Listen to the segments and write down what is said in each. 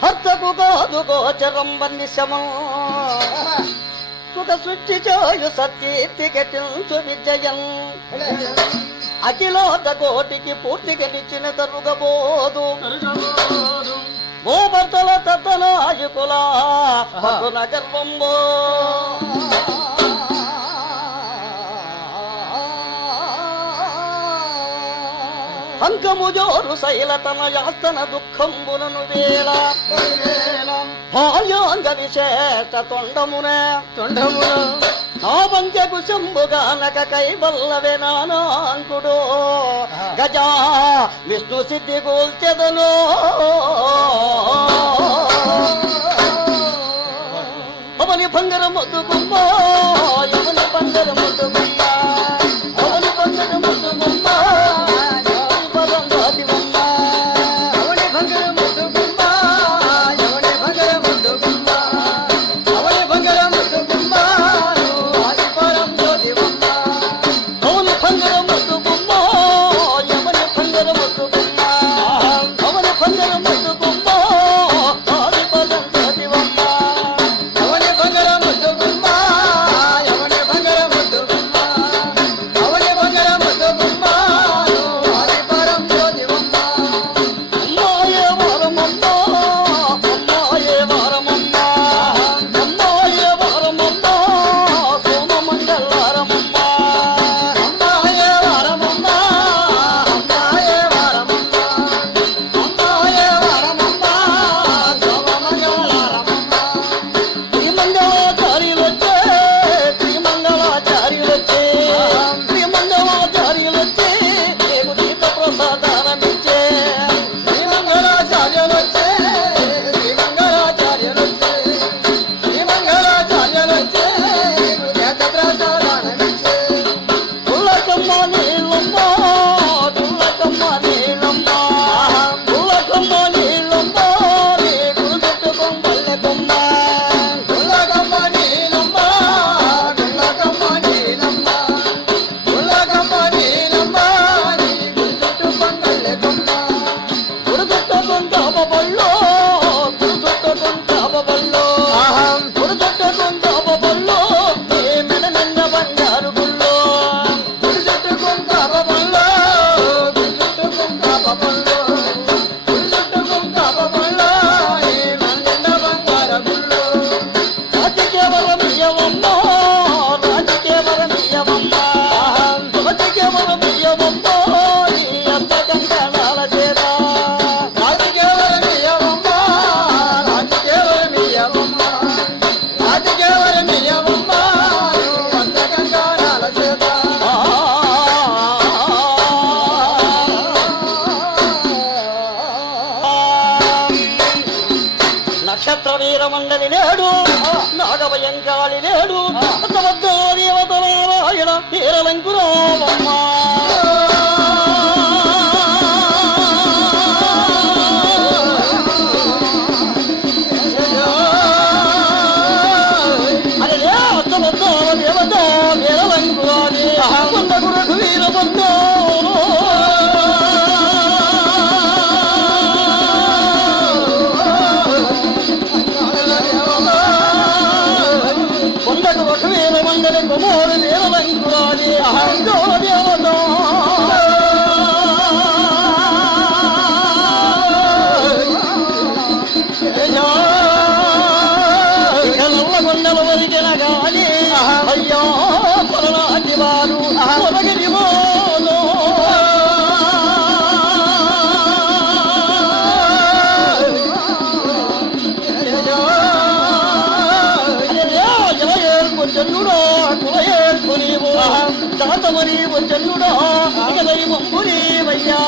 హర్తకు కాదు గోచరం వన్నిశమం సుఖ సృష్టి చేయు సత్కీర్తికి తెలుసు విజయం అఖిలోత కోటికి పూర్తిగా నిచ్చిన తరుగబోదు ఓ భర్తల తత్తనాయకుల పట్టున గర్వంబో అంకము జోరు శైలతన యాస్తన దుఃఖంబులను వేళ భార్యాంగ విశేష తొండమునే నా పంచకు శంభుగానక కైబల్లవే నానాంకుడు గజా విష్ణు సిద్ధి కూల్చెదను అవని బంగారం ముద్దుకుమ్మ ఎవని బంగారం ముద్దుకుమ్మ అవని బంగారం ముద్దుకుమ్మ నక్షత్ర వీరమండలి నేడు నాగభయంకాళి నేడు దేవతనారాయణ వీరలంకురామమ్మ అదే దేవత వీరలంకురాది కొండగురు వీరబంధో వీరమండలి కుమారు వీరలంకురాది అహందో దేవత కొండల వరికిన గాలి అయ్యా కొలనాటి వారు కొలగిరి వారు జన్నుడా కులయేర్పుని దాతమని జన్నుడా దైవంబుని వయ్యా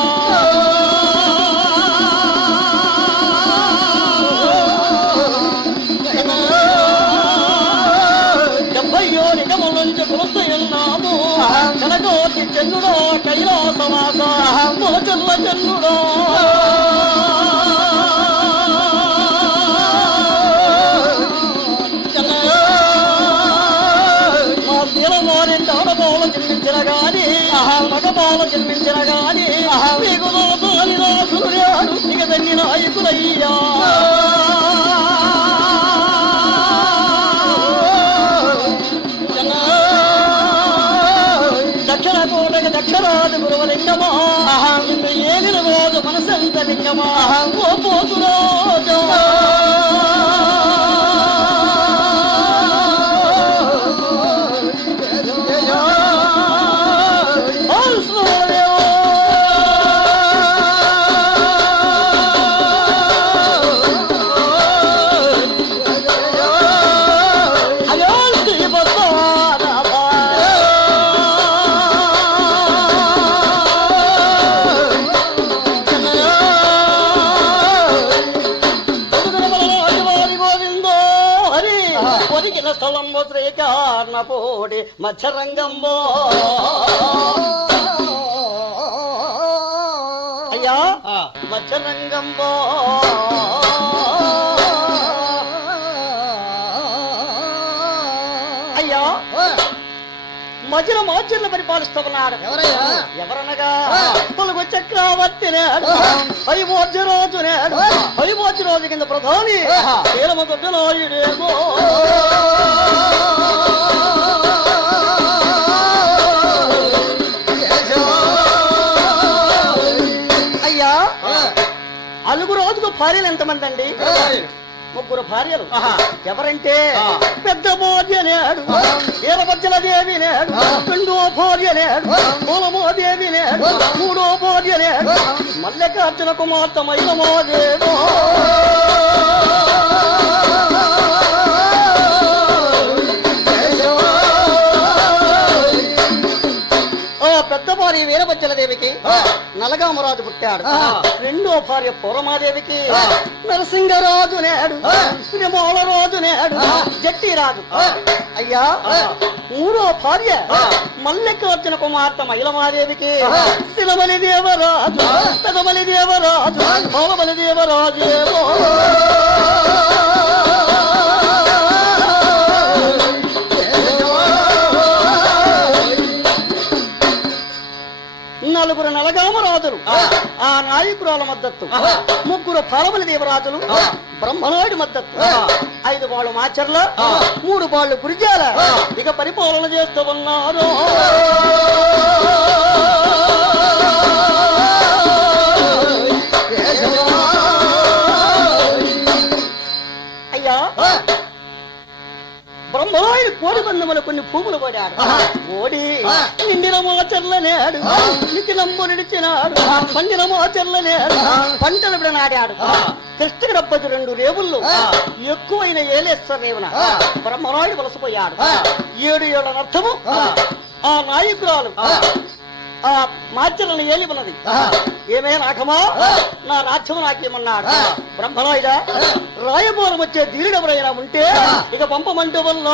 డెబ్బయ్యో నిగము నుంచి కులస్తున్నాము కనకోటి జన్నుడా కైలాసవాస మోచల్ల జన్నుడా లోకాల జన్మించిన గాని నీకు లోకాలి రాసులు లేడు ఇక తన్ని నాయకులయ్యా దక్షిణ కోటకి దక్షరాజు గురువలింగమా నిన్ను ఏలిన రోజు మనసంత లింగమా ఓ పోతు రోజు స్థలంబో శ్రీకార్ణపోడి మత్స్యరంగంబో అయ్యా మత్స్యరంగంబో అయ్యా మధ్యలో మాచర్లు పరిపాలిస్తూ ఉన్నాడు ఎవరనగా పొలుగు చక్రవర్తి నేడు ఐమోర్జు రోజు నేడు ఐమోర్జు రోజు కింద ప్రధాని శీలమ దొడ్డలాయుడేమో అయ్యా అలుగు రోజుకు భార్యలు ఎంతమంది అండి ముగ్గురు భార్యలు ఎవరంటే పెద్ద భార్య నేడు ఏలబజ్జల దేవి నేడు రెండో భార్య నేడు మూలమో దేవి నేడు మూడో భార్య నేడు మల్లికార్జున కుమార్తె మైలమో దేవో పెద్ద భార్య వీరభద్రల దేవికి నలగామరాజు పుట్టాడు రెండో భార్య పూర్వమాదేవికి నరసింహరాజు నేడు రాజు నేడు జట్టిరాజు అయ్యా మూడో భార్య మల్లికార్జున కుమార్తె మైలమాదేవికి శిలబలి దేవరాజు తగబలి దేవరాజు భవబలి దేవరాజు నలుగురు నలగామరాజులు ఆ నాయకురాల మద్దతు ముగ్గురు పాలబలి దేవరాజులు బ్రహ్మనాయుడు మద్దతు 5 బాళ్ళు మాచర్ల 3 బాళ్ళు గురిజాల ఇక పరిపాలన చేస్తూ ఉన్నారు అయ్యా బ్రహ్మనాయుడు కోడి పందములు కొన్ని పువ్వులు పడాడు ఓడి నిండిన మోచర్ల నేడు నిత్యనంబు నిడిచినాడు పండిన మోచర్ల నేడు పంటలు ఇప్పుడు నాడాడు కృష్ణ డబ్బది 2 రేవుల్లో ఎక్కువైన ఏలేశ్వర రేవున బ్రహ్మనాయుడు వలసపోయాడు 7 ఏళ్ల అర్థము ఆ నాయకురాలు ఆ మాచర్లను ఏలి ఉన్నది ఏమే నాకమా నా రాజ్యం నాకేమన్నాడు బ్రహ్మనాయుడా రాయబోరం వచ్చే ధీరుడెవరైనా ఉంటే ఇక పంపమంటే వల్ల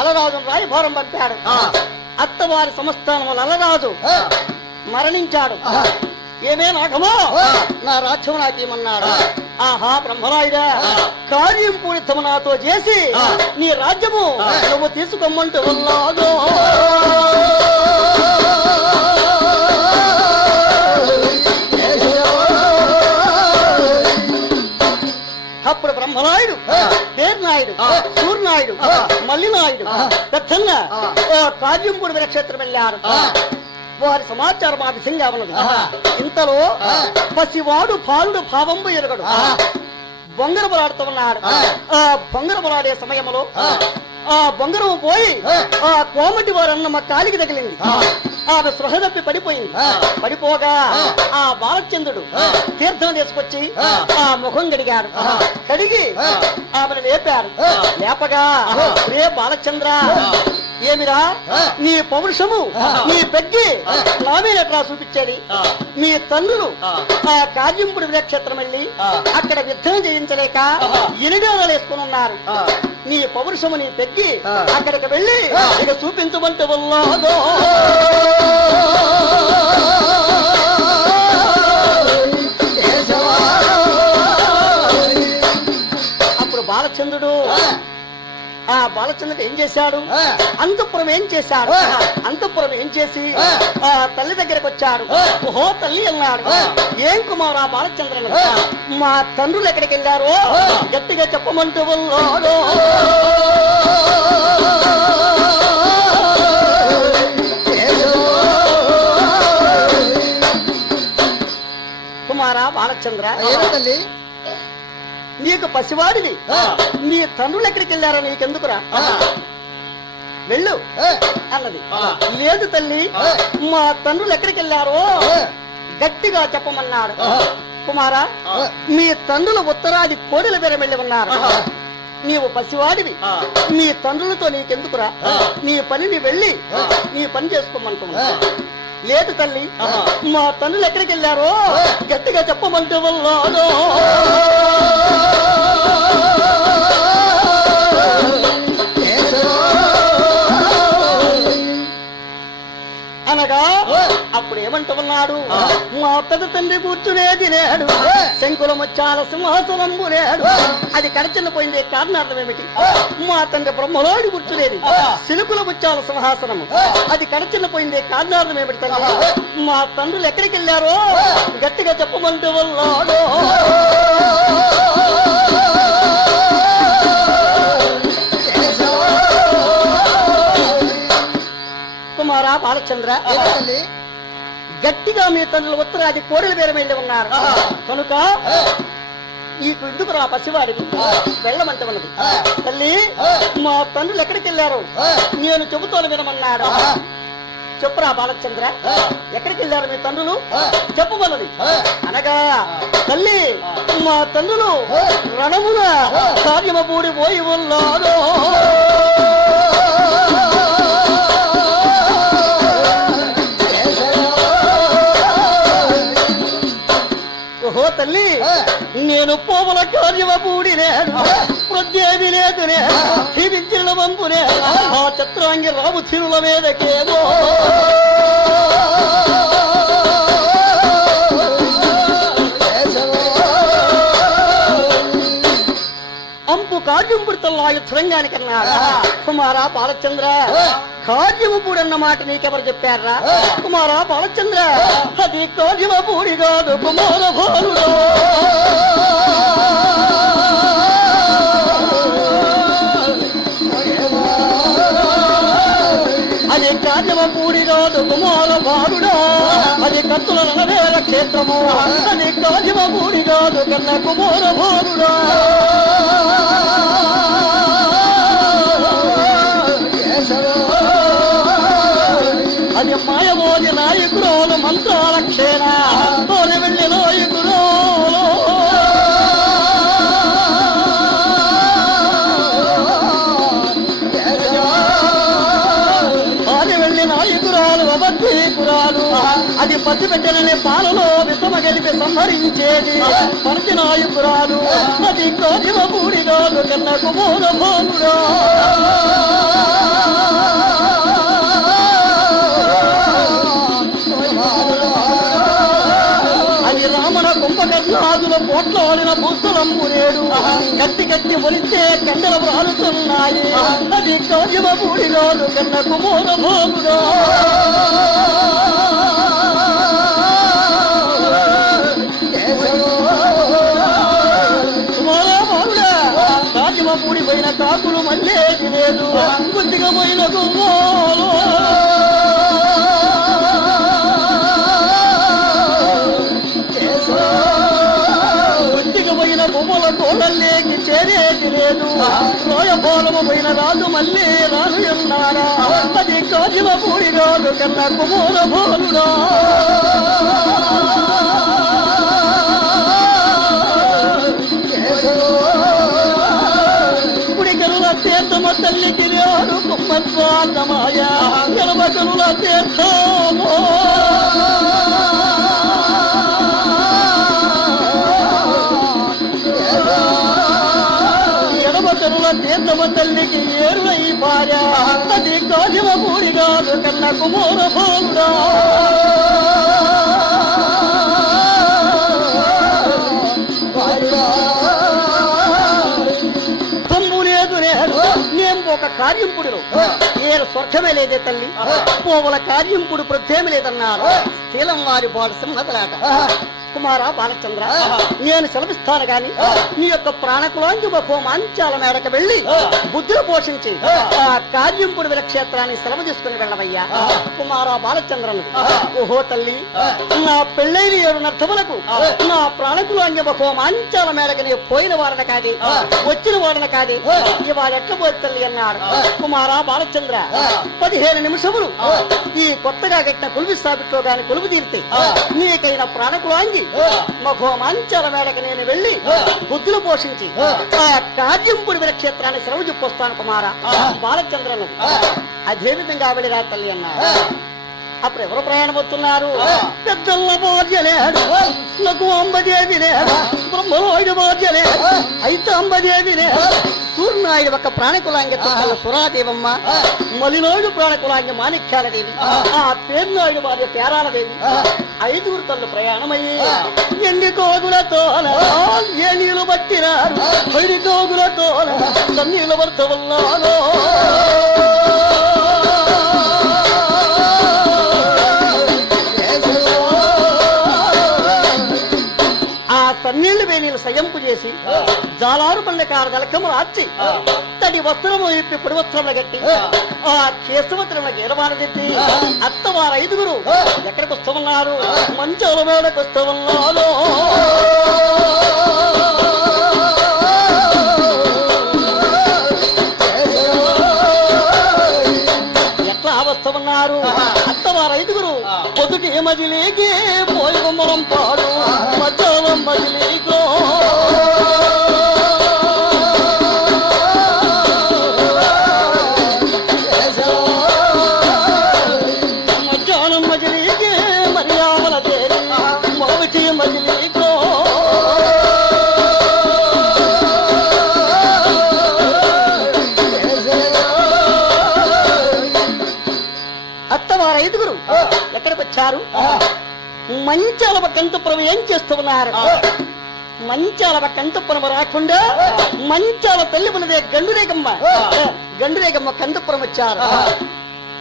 అలరాజు రాయభారం పంపాడు అత్తవారి సంస్థానం అలరాజు మరణించాడు ఏమే నాకమా నా రాజ్యం నాకేమన్నాడు ఆహా బ్రహ్మరాయుడా కార్యం పూరితము నాతో చేసి నీ రాజ్యము నువ్వు తీసుకోమంటూ ఉన్నాడు అప్పుడు బ్రహ్మనాయుడు పేర్నాయుడు సూర్నాయుడు మల్లినాయుడు పెద్దన్న కార్యంపూడి నక్షత్రం వెళ్ళారు వారి సమాచారం ఆ విధంగా ఉన్నది ఇంతలో పసివాడు పాలుడు భావంబు ఎరగడు బొంగరు బలాడుతూ ఉన్నాడు ఆ బొంగరు బలాడే సమయంలో ఆ బొంగరం పోయి ఆ కోమటి వారన్న కాలికి తగిలింది ఆమె స్పృహ తప్పి పడిపోయింది పడిపోగా ఆ బాలచంద్రుడు తీర్థం తీసుకొచ్చి ఆ ముఖం కడిగాడు కడిగి ఆమెను లేపాడు లేపగా రే బాలచంద్ర ఏమిరా నీ పౌరుషము నీ పెగ్గి నామేనట్లా చూపించేది మీ తండ్రులు ఆ కార్యంపుడి నక్షత్రం వెళ్ళి అక్కడ యుద్ధం చేయించలేక ఇనిడాలు వేసుకుని ఉన్నారు నీ పౌరుషము నీ పెగ్గి అక్కడికి వెళ్ళి ఇక చూపించమంటే వల్లాదో ఆ బాలచంద్రుడు ఏం చేశాడు? అంతఃపురం ఏం చేశాడు? అంతఃపురం ఏం చేసి ఆ తల్లి దగ్గరకు వచ్చాడు. ఓహో తల్లి అన్నాడు. ఏం కుమారా బాలచంద్రుడు, మా తండ్రులు ఎక్కడికి వెళ్ళారో గట్టిగా చెప్పమంటూ ఉన్నాడు. కుమారా బాలచంద్ర, నీకు పసివాడివి, నీ తండ్రులు ఎక్కడికి వెళ్ళారో నీకెందుకురా, వెళ్ళు అన్నది. లేదు తల్లి, మా తండ్రులు ఎక్కడికి వెళ్ళారో గట్టిగా చెప్పమన్నాడు. కుమారా, మీ తండ్రులు ఉత్తరాది కోడెల బేరం వెళ్ళి ఉన్నారు. నీవు పసివాడివి, మీ తండ్రులతో నీకెందుకురా, నీ పనిని వెళ్ళి నీ పని చేసుకోమంటున్నా. లేదు తల్లి, మా తండ్రులు ఎక్కడికి వెళ్ళారో గట్టిగా చెప్పమంటూ వల్లాడో. అనగా అప్పుడు ఏమంటున్నాడు? మా పెద్ద తండ్రి కూర్చునేది నేడు, శంకుల ముచ్చాల సింహాసనంబు నేడు. అది కడచిన్న పోయింది. కారణార్థం ఏమిటి? మా తండ్రి బ్రహ్మలోడి కూర్చునేది సిలుకుల ముచ్చాల సింహాసనము, అది కడచిన్న పోయింది. కారణార్థం ఏమిటి తండ్రి? మా తండ్రులు ఎక్కడికి వెళ్ళారో గట్టిగా చెప్పమంటూ వల్లాడో. కుమారా బాలచంద్ర, గట్టిగా మీ తండ్రులు ఉత్తరాది కోడెల బేరం వెళ్ళి ఉన్నారు కనుక నీకు ఎందుకు రా పసివాడికి వెళ్ళమంటే ఉన్నది. తల్లి, మా తండ్రులు ఎక్కడికి వెళ్ళారు నేను చెబుతాను వినమన్నాడు. చెప్పురా బాలచంద్ర, ఎక్కడికి వెళ్ళారు మీ తండ్రులు చెప్పమన్నది. అనగా తల్లి, మా తండ్రులు రణమున కార్యమ పూడి పోయి ఉన్నారు. ఓహో తల్లి, నేను పోవల కార్యమ పూడి లేదు, ప్రద్యేవి లేదు, జీవించిన వంపునే ఆ చిత్రాంగి రాము చిరుల మీదకేమో. అంపు కార్యం పుడతల్లాయు తరంగానికి అన్నాడు. కుమారా బాలచంద్ర, కార్యము పూడన్న మాట నీకెవరు చెప్పారా? కుమారా బాలచంద్ర, అది కార్యము పూడి కాదు కుమార భానుడు. అది కార్యమ పూడి కాదు కుమార భానుడా, అది కత్తుల రణవేల క్షేత్రము, అది కార్యమ పూడి కాదు కన్న కుమార భానుడా. అది మాయమోది నాయకురోలు మంత్రాల క్షేణ వెళ్ళి నాయకురోలు వెళ్ళి నాయకురాలు అబద్ధీకురాలు, అది పచ్చి పెట్టిననే పాలలో విషమ గెలిపి సంహరించేది పరచి నాయకురాలు, అది కోదిమ పూడిరాలు కన్న కుమోర భోగురా. అది రామణ కుంభకర్ణాదుల పోట్లాడిన పుస్తలంబునేడు, కత్తి కత్తి మొలిస్తే కండల వ్రాలుతున్నాయి, అది కోదిమ పూడిరాలు కన్న కుమోర భోగురా. పూడిపోయిన కాకులు మళ్ళేది లేదు, బుద్ధిగా పోయిన గుమ్మోలు బుద్ధిగా పోయిన బొమ్మల కోడల్లేకి చేరేది లేదు, రోయపోలము పోయిన రాజు మళ్ళీ రాను ఉన్నాడా, అది కాజిమ పూడి రాదు కన్నా కుమోర భోలుడా. తీర్థమ తల్లికి లేడు కుమ్మత్వాదమాయ గర్భకరుల తీర్థము, ఎడమకరుల తీర్థమ తల్లికి ఏరువై భార్య, అది కాజిమ పూడి కాదు కన్న కుమోర భోగుడా. స్వర్గమే లేదే తల్లి, పోవల కార్యంపుడు వృద్ధేమి లేదన్నారు. శీలం వారి బాడు సింహతలాట. కుమార బాలచంద్ర, నేను సెలవిస్తాను గాని నీ యొక్క ప్రాణకులాంగి ఒక మంచాల మేడకు వెళ్లి బుద్ధిని పోషించి ఆ కార్యంపుడు క్షేత్రాన్ని సెలవు తీసుకుని వెళ్ళవయ్యా. కుమార బాలచంద్రను, ఓహో తల్లి, నా పెళ్ళైన 7 నర్థములకు నా ప్రాణకులాంగి ఒక మంచాల మేడకు నీ పోయిన వారన కాదే, వచ్చిన వారన కాదే, ఇవాళ ఎట్ల పోయి తల్లి అన్నాడు. కుమార బాలచంద్ర, 15 నిమిషములు ఈ కొత్తగా కట్టిన కొలువు స్థాపిట్లో గాని కొలువు తీరితే నీకైన ప్రాణకులాంగి మగో మంచాల మేడకి నేను వెళ్ళి బుద్ధులు పోషించి ఆ కార్యంపుడి క్షేత్రాన్ని సెలవు చెప్పొస్తాను కుమార బాలచంద్రను. అదే విధంగా వెళ్ళిరా తల్లి అన్నారు. అప్పుడు ఎవరు ప్రయాణమవుతున్నారు? పెద్దల భార్యలేడు, నాకు అంబదేవి లేడు, బ్రహ్మలోయుడు భార్యలేడు, అయితే అంబదేవి లేడు, సూర్యనాయుడు ఒక ప్రాణకులాంగ సురాదేవమ్మ, మలినాయుడు ప్రాణకులాంగ మాణిక్యాలదేవి, ఆ పేర్నాయుడు భార్య పేరాలదేవి, 5 తల్లు ప్రయాణమయ్యి ఎండి కోగులతో ఏ నీళ్లు పట్టినారు, 5 కోగులతో తన్నీళ్ళ వర్త వల్లాలో తన్నీళ్లు వేణీలు సయంపు చేసి జాలారు పల్లెకార దళకము ఆర్చి తడి వస్త్రము ఇప్పి పొడి వస్త్రములు కట్టి ఆ కేశవత్రముల గీరమానదెత్తి అత్తవారు 5 ఎక్కడికి వస్తామన్నారు? మంచాల మేడకు వస్తామన్నారు. ఎట్లా వస్తామన్నారు? అత్తవారు 5 పొద్దుటి మజిలీకి పోయి గుమ్మరం పాడు మధ్యాహ్నం మజిలీకో మధ్యాహ్నం మజిలీకి మర్యాదల తేరి మొదటి మజిలీకో అత్తవారు 5 ఎక్కడికి వచ్చారు? మంచాల కంతపురం ఏం చేస్తున్నారు? మంచాల కంతపురం రాకుండా మంచాల తల్లి ఉన్నదే గండురేగమ్మ, గండురేగమ్మ కంతపురం వచ్చారు.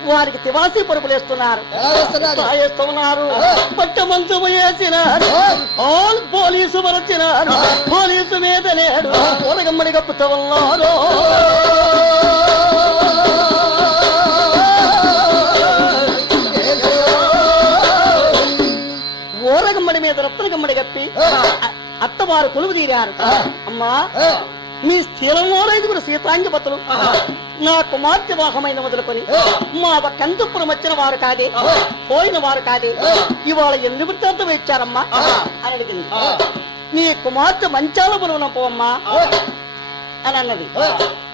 వారికి తివాసీ పరుపులు వేస్తున్నారు. పట్ట మంచము వేసినారు, ఆల్ పోలీసు మరచినారు, పోలీసు మీద లేడు ఊరగమ్మడి కప్పుతా ఉన్నారు. ఊరగమ్మడి మీద రత్నగమ్మడి కప్పి అత్తవారు కొలువు తీరారు. అమ్మా, మీ స్థిరంలో 5 సీతాంగి పతులు నా కుమార్తె వాహమైన మొదలుకొని మా కంతపురం వచ్చిన వారు కాదే, పోయిన వారు కాదే, ఇవాళ ఎన్ని వృత్తాంతం ఇచ్చారమ్మా అని అడిగింది. నీ కుమార్తె మంచాల బరువున పోమ్మా అని అన్నది.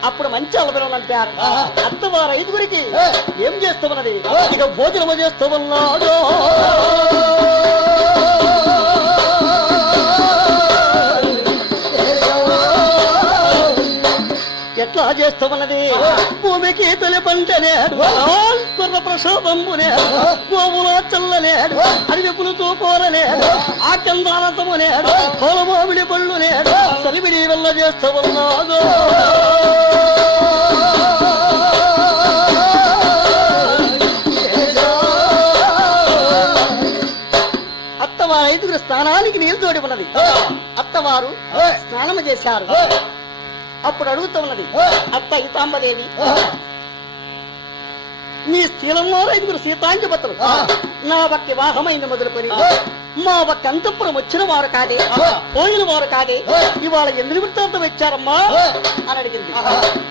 అప్పుడు మంచాల బరువున అంటారు. అత్తవారు 5 ఏం చేస్తున్నది? ఇక భోజనము చేస్తూ ఉన్నాడు. ఎట్లా చేస్తామన్నది? భూమికి తొలి పంటలేడు, కుర్ర ప్రశోభంబులేడు, గోవుల చల్లలేడు, అడివిపులతో కోరలేడు, ఆ చందానతము లేడు, కోలమోమిడి పళ్ళు లేడు, సరివిడి వల్ల చేస్తా ఉన్నాడు. అత్తవారు 5 స్నానానికి నీళ్ళు తోడి ఉన్నది. అత్తవారు స్నానము చేశారు. అప్పుడు అడుగుతున్నది అత్త ఈతాంబదేవి, మీ స్థిరంలో 5 సీతాంగి పతులు నా ఒక్క వివాహమైంది మొదలుకొని మా ఒక్క అంతపురం వచ్చిన వారు కాదే, పోయిన వారు కాదే, ఇవాళ ఎన్ని వృత్తాంతం ఇచ్చారమ్మా అని అడిగింది.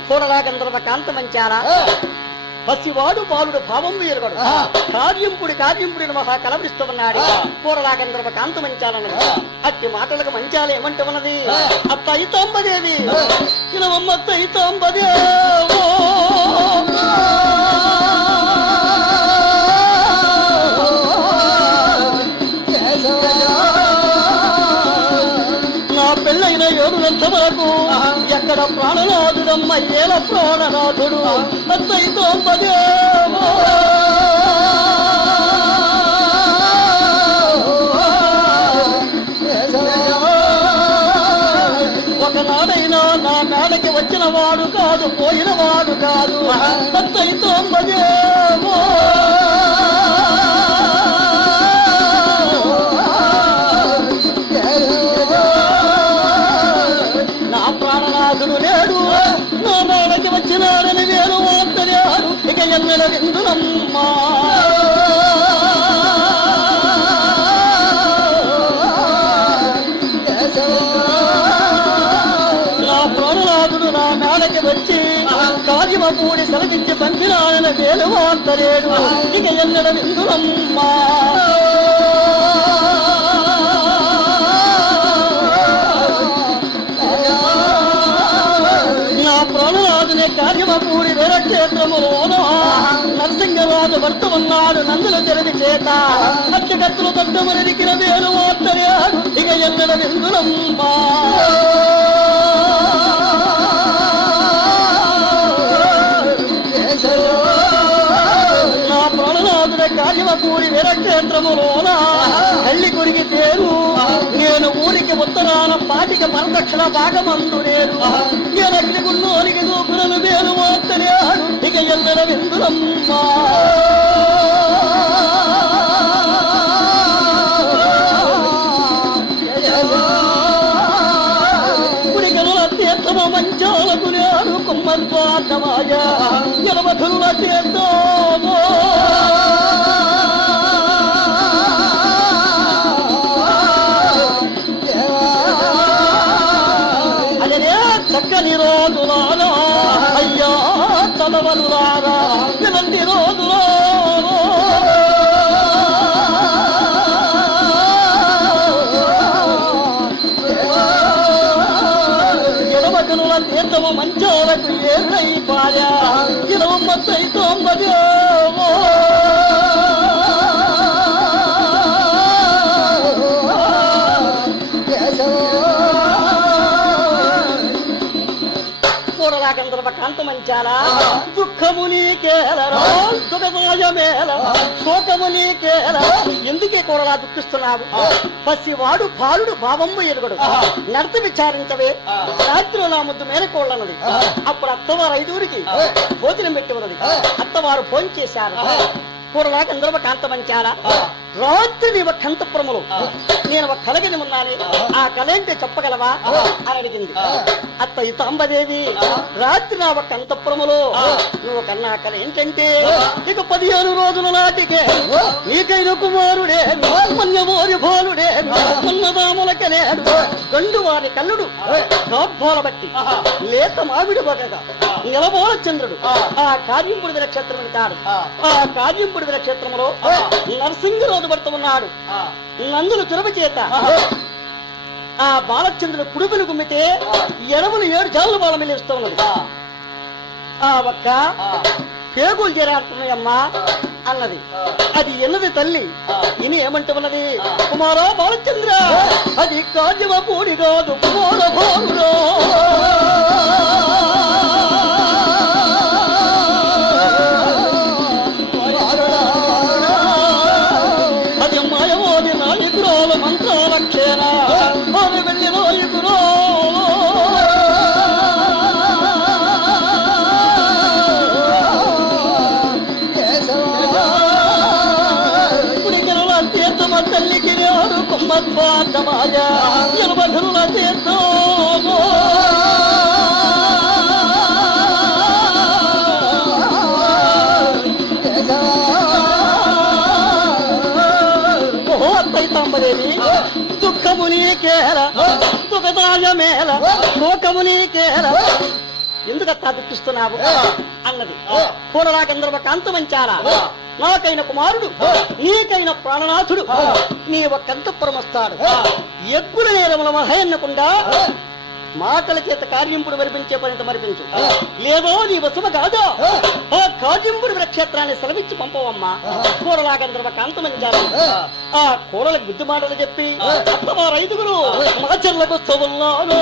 చూడరా గంధర్వ కాంతమంచారా, పసివాడు బాలుడు భావం ఎరుగడు, కార్యంపుడి మహా కలవరిస్తూ ఉన్నాడు. కూరలా గంధర్వ కాంతమంచాలన్నది. అట్టి మాటలకు మంచాలు ఏమంటూ ఉన్నది? అత్త ఈతాంబదేవి, ఇలవమ్మ అత్త ఈతాంబదేవో, నా పెళ్ళైన 7 వరకు ఎక్కడ ప్రాణనాథుడమ్మ ఏల ప్రాణనాథుడు అత్తైతోంబదేవో, ఒకనాడైనా నా మేడకి వచ్చిన వాడు కాదు, పోయిన వాడు కాదు, అత్తైతోంబదేవో. దేవో నా ప్రాణనాథుడు లేడు నా మేడకి వచ్చినాడని వేరు వార్తలేడు ఇక ఎన్నడ విందునమ్మా నా ప్రాణనాథుడు నా మేడకి వచ్చి కార్యమ కూడి సెలవించి పంపినాడని వేరు వార్తలేడు ఇక ఎన్నడ విందునమ్మా ప్రాణరాజునే కార్యమపూడి వీరక్షేత్రములోన నరసింహరాజు భర్త ఉన్నాడు నందుల చెరవి చేత అక్షకత్తులు తద్దమనిరికిన వేలు వార్తలేడు ఇక ఎన్నడ విందునమ్మా నా ప్రాణనాథుడే కార్యమపూడి వీరక్షేత్రములోన హల్లి కొరికి తేరు నేను ఊరికి ఉత్తరాన పాటిక పరదక్షిణ భాగమందు నేను అగ్నిగుండోనికి దూకులను వేలు వార్తలేడు ఇక ఎల్లర విందులమ్మా పురికనుల తీర్థమ మంచాలకు నేను కుమ్మర్వాటమాయ ఎలవధుల తీర్థమో చక్కని రోజులారా అయ్యా తలవరులారా వినండి రోజులో ఎడమకనుల తీర్థము మంచాలకు ఏళ్ళై పాయా 29 కాంతమంచాలా దుఃఖము నీకేలరా సుఖమాయమేల శోకము నీకేలా ఎందుకే కూడలా దుఃఖిస్తున్నావు పసివాడు బాలుడు భావము ఎరుగడు నడత విచారించవే రాత్రి నా ముద్దు మేనకోళ్ళన్నది అప్పుడు అత్తవారు 5ఊరికి భోజనం పెట్టి ఉన్నది అత్తవారు ఫోన్ చేశారు కూడలా గంధర్వ కాంతమంచాలా రాత్రి నీ ఒక కంతపురములు నేను ఒక కలగని ఉన్నానే ఆ కళ ఏంటే చెప్పగలవా అని అడిగింది అత్త ఇతాంబదేవి రాత్రి నా ఒక కంతపురములో నువ్వు కన్నా కళ ఏంటంటే ఇక 15 రోజుల నాటికే నీకైన కుమారుడే మన్యమోరి భోలుడే మన్నదాములకలేడు గండు వారి కల్లుడు గోబ్బోల బట్టి లేత మావిడి బగగా నిలబోల చంద్రుడు ఆ కార్యంపుడి నక్షత్రం అంటాడు ఆ కార్యంపుడి నక్షత్రములో నరసింహరాజు భర్త ఉన్నాడు నందులు చురవ చేత ఆ బాలచంద్రుడు కుడుపులు గుమ్మితే ఎడములు 7 జాముల బాల మిలిస్తూ ఉన్నది ఆ ఒక్క పేగులు చేరాడుతున్నాయమ్మా అన్నది అది ఎన్నది తల్లి ఇని ఏమంటూ ఉన్నది కుమారా బాలచంద్ర అది కార్యమ పూడి కాదు కుమార భానులో మంత్రాలక్షేణ వెళ్ళి నాయకురో పుడికరుల తీర్థమ తల్లికి నేడు కుమ్మద్వాదమాయ ఎనబధుల తీర్థమో దుఃఖము నీకేల దుఃఖదాయమేల శోకము నీకేల ఎందుకట్టా దుఃఖిస్తున్నావు అన్నది కూడలా గంధర్వ కాంతమంచారా నాకైన కుమారుడు నీకైన ప్రాణనాథుడు నీ ఒక అంతఃపురం వస్తాడు ఎక్కువ నేరముల మహయన్నకుండా మాటల చేత కార్యంపుడు మరిపించే పనిత మరిపించు లేదో నీ వశమ కాదో ఆ కార్యంపుడు నక్షత్రాన్ని సెలవిచ్చి పంపవమ్మా కూడలా గంధర్వ కాంతమంచారు ఆ కూడలకు బుద్ధి మాటలు చెప్పి అత్తవారు 5గురు మాచర్లకు వస్తున్నాను